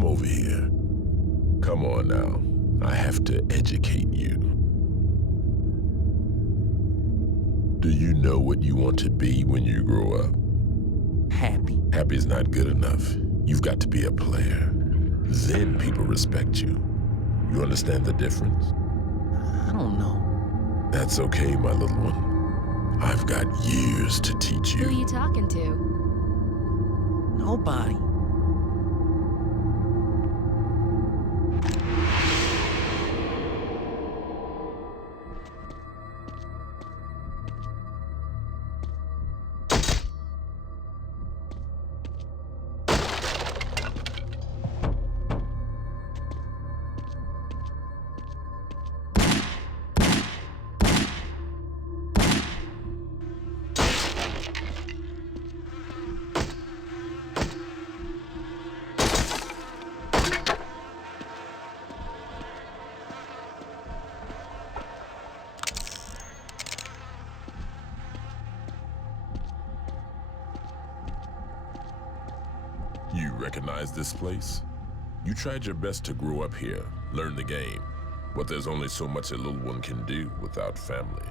Come over here. Come on now. I have to educate you. Do you know what you want to be when you grow up? Happy. Happy's not good enough. You've got to be a player. Then people respect you. You understand the difference? I don't know. That's okay, my little one. I've got years to teach you. Who you talking to? Nobody. You recognize this place? You tried your best to grow up here, learn the game, but there's only so much a little one can do without family.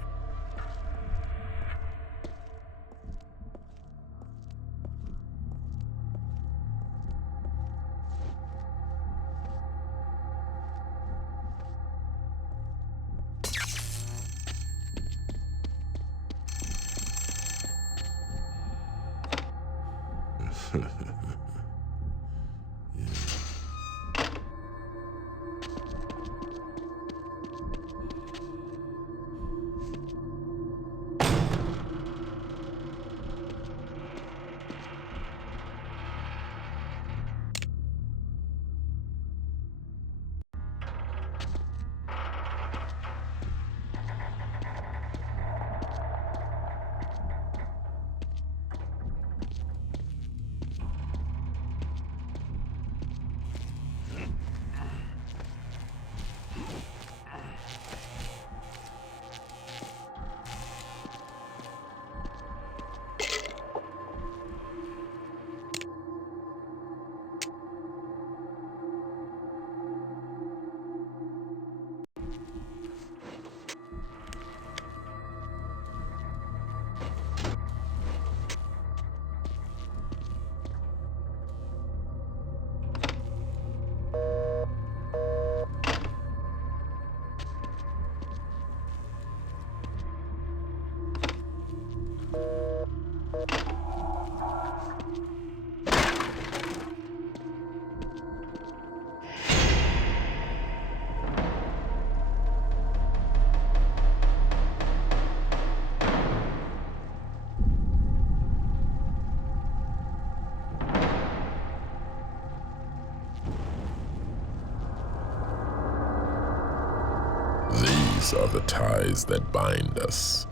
These are the ties that bind us.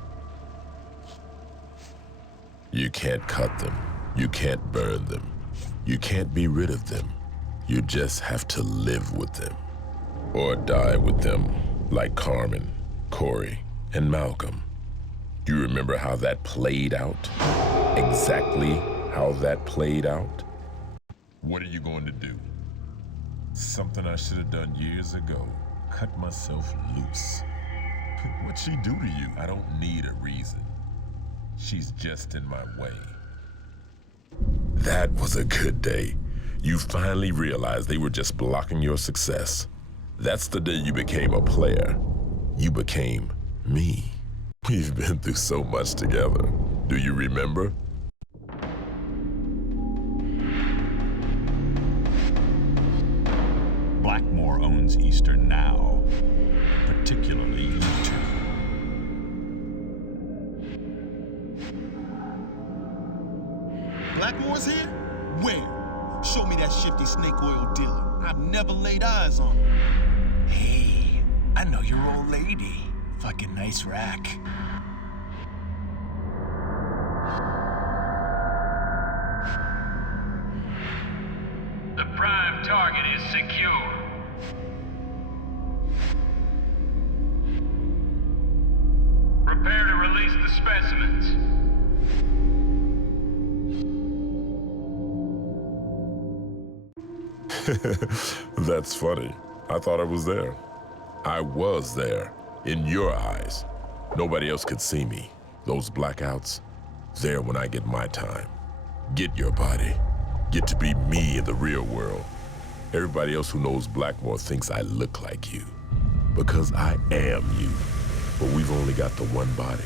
You can't cut them. You can't burn them. You can't be rid of them. You just have to live with them. Or die with them, like Carmen, Corey, and Malcolm. Do you remember how that played out? Exactly how that played out? What are you going to do? Something I should have done years ago. Cut myself loose. What'd she do to you? I don't need a reason. She's just in my way. That was a good day. You finally realized they were just blocking your success. That's the day you became a player. You became me. We've been through so much together. Do you remember? Blackmore owns Eastern now, particularly you two. Blackmore's here? Where? Show me that shifty snake oil dealer. I've never laid eyes on him. Hey, I know your old lady. Fucking nice rack. The prime target is secure. Prepare to release the specimens. That's funny. I thought I was there. I was there, in your eyes. Nobody else could see me. Those blackouts, there when I get my time. Get your body. Get to be me in the real world. Everybody else who knows Blackmore thinks I look like you. Because I am you. But we've only got the one body.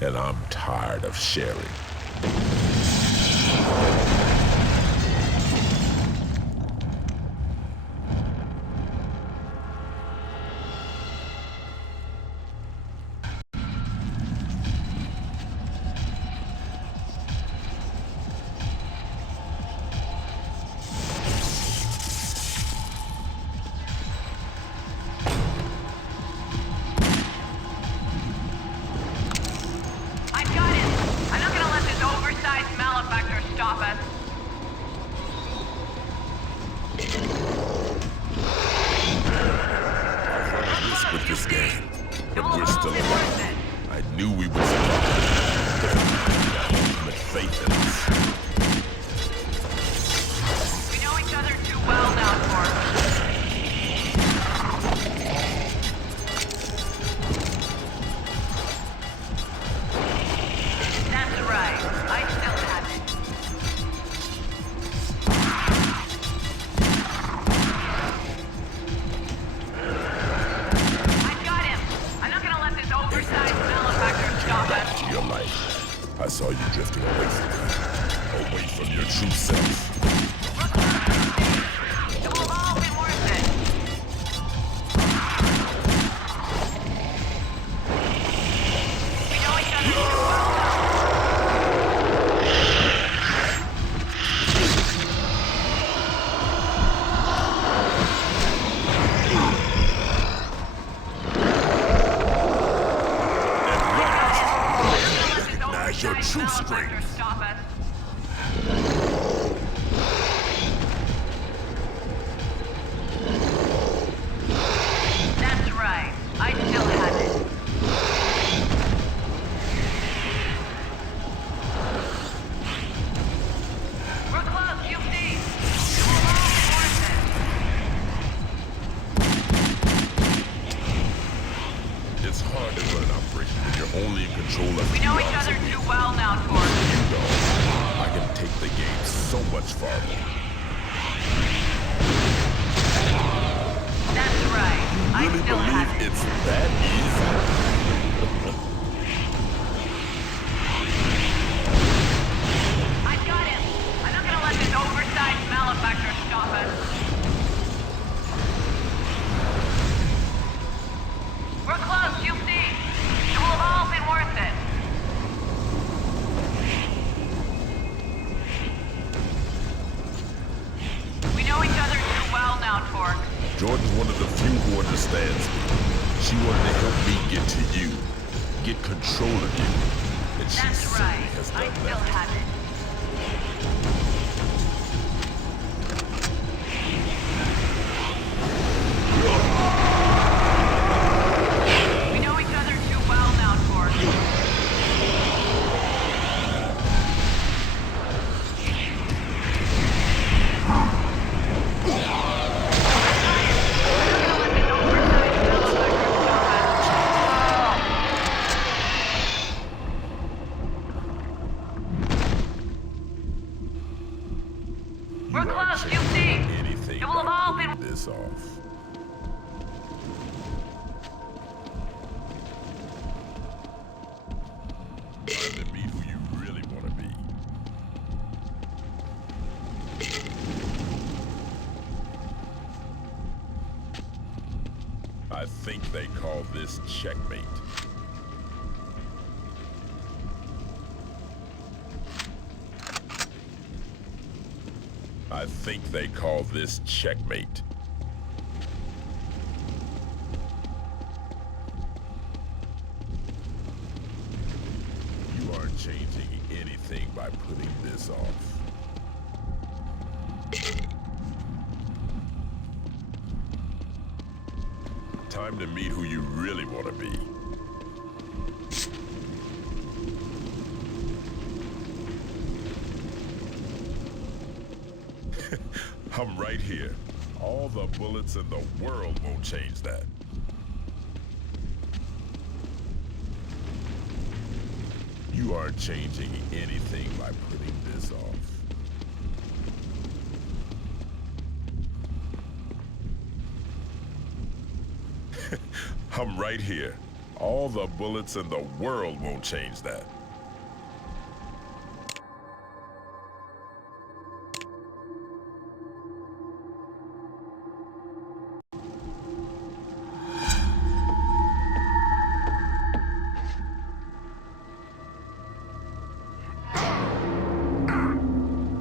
And I'm tired of sharing. I saw you drifting away from me. Away from your true self. It will have all been worth it. We know each other too well now. Your true strength. Stop us. That's right. I still have it. We're close, you see. We'll all be worth it. It's hard to run an operation when you're only in control of. We know each other too well now, Torque. I can take the game so much farther. That's right. I Really still have believe it. it's that easy? I got him. I'm not gonna let this oversized malefactor stop us. We're close, you see. It will have all been worth it. We know each other too well now, Torque. Jordan's one of the few who understands me. She wanted to help me get to you, get control of you. And she That's certainly right. has I done still that. have it. We know each other too well now, Torque. We're You close, aren't you see. changing anything It will have by all putting been- this off. Time to meet who you really want to be. I think they call this checkmate. I think they call this checkmate. You aren't changing anything by putting this off. Time to meet who you really want to be. I'm right here, All the bullets in the world won't change that. You aren't changing anything by putting this off. I'm right here. All the bullets in the world won't change that.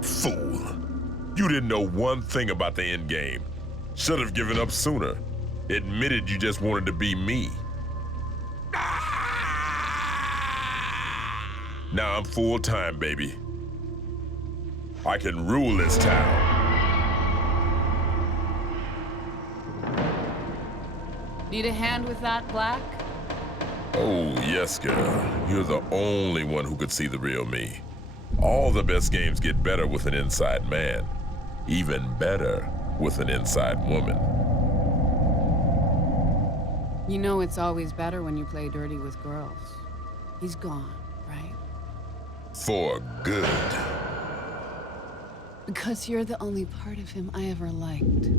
Fool. You didn't know one thing about the end game. Should have given up sooner. Admitted you just wanted to be me. Now I'm full time, baby. I can rule this town. Need a hand with that, Black? Oh, yes, girl. You're the only one who could see the real me. All the best games get better with an inside man. Even better with an inside woman. You know it's always better when you play dirty with girls. He's gone, right? For good. Because you're the only part of him I ever liked.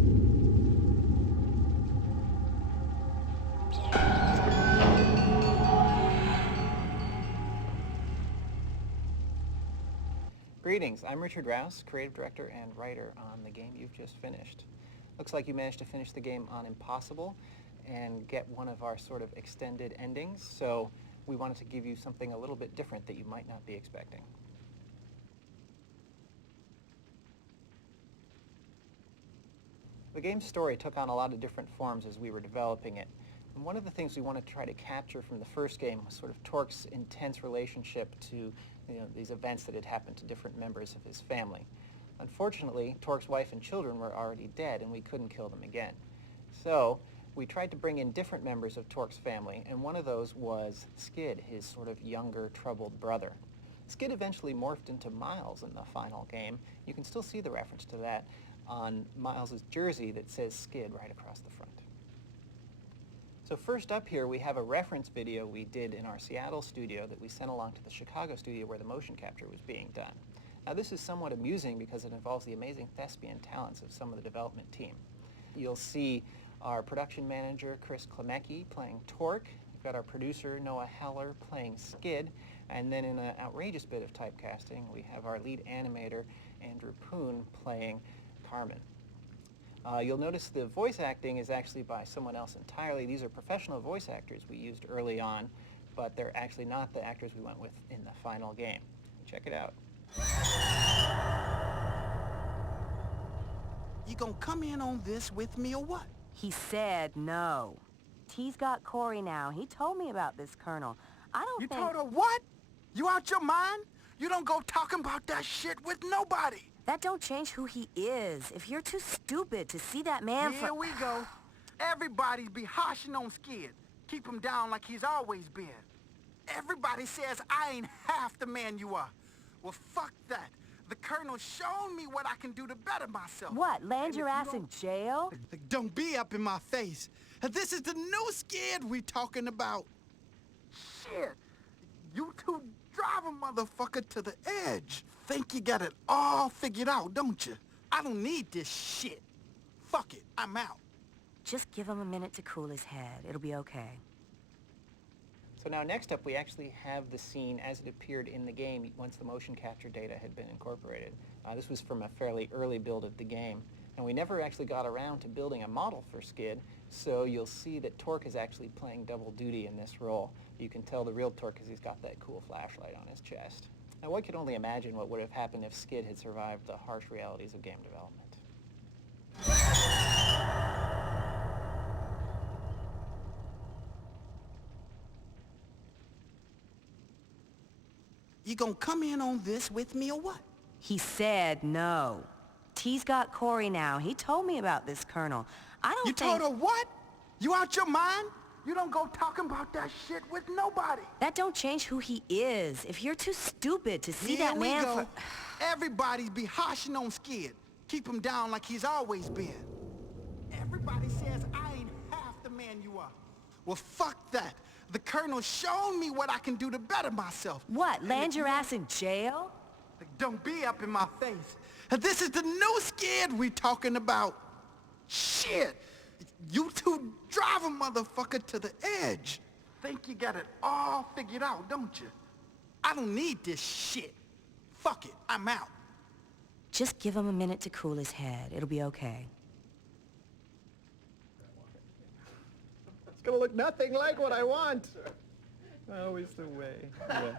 Greetings, I'm Richard Rouse, creative director and writer on the game you've just finished. Looks like you managed to finish the game on Impossible and get one of our sort of extended endings, so we wanted to give you something a little bit different that you might not be expecting. The game's story took on a lot of different forms as we were developing it. And one of the things we wanted to try to capture from the first game was sort of Torque's intense relationship to these events that had happened to different members of his family. Unfortunately, Torque's wife and children were already dead and we couldn't kill them again. So we tried to bring in different members of Torque's family, and one of those was Skid, his sort of younger, troubled brother. Skid eventually morphed into Miles in the final game. You can still see the reference to that on Miles' jersey that says Skid right across the front. So first up here, we have a reference video we did in our Seattle studio that we sent along to the Chicago studio where the motion capture was being done. Now this is somewhat amusing because it involves the amazing thespian talents of some of the development team. You'll see our production manager, Chris Klemecki, playing Torque. We've got our producer, Noah Heller, playing Skid. And then in an outrageous bit of typecasting, we have our lead animator, Andrew Poon, playing Carmen. You'll notice the voice acting is actually by someone else entirely. These are professional voice actors we used early on, but they're actually not the actors we went with in the final game. Check it out. You gonna come in on this with me or what? He said no. T's got Corey now. He told me about this colonel. I don't think... You told her what? You out your mind? You don't go talking about that shit with nobody. That don't change who he is. If you're too stupid to see that man Here we go. Everybody be harshing on Skid. Keep him down like he's always been. Everybody says I ain't half the man you are. Well, fuck that. The colonel showed me what I can do to better myself. What, land your ass in jail? Don't be up in my face. This is the new Skid we talking about. Shit. You two drive a motherfucker to the edge. Think you got it all figured out, don't you? I don't need this shit. Fuck it, I'm out. Just give him a minute to cool his head. It'll be okay. So now next up, we actually have the scene as it appeared in the game once the motion capture data had been incorporated. This was from a fairly early build of the game, and we never actually got around to building a model for Skid, so you'll see that Torque is actually playing double duty in this role. You can tell the real Torque because he's got that cool flashlight on his chest. Now, one can only imagine what would have happened if Skid had survived the harsh realities of game development. You gonna come in on this with me or what? He said no. T's got Corey now. He told me about this colonel. I don't think... You told her what? You out your mind? You don't go talking about that shit with nobody. That don't change who he is. If you're too stupid to see that man Here we go. Everybody be harshing on Skid. Keep him down like he's always been. Everybody says I ain't half the man you are. Well, fuck that. The Colonel's shown me what I can do to better myself. What, land your ass in jail? Don't be up in my face. This is the new Scared we talking about. Shit! You two drive a motherfucker to the edge. Think you got it all figured out, don't you? I don't need this shit. Fuck it, I'm out. Just give him a minute to cool his head. It'll be okay. It's gonna look nothing like what I want. Always the way. Yeah.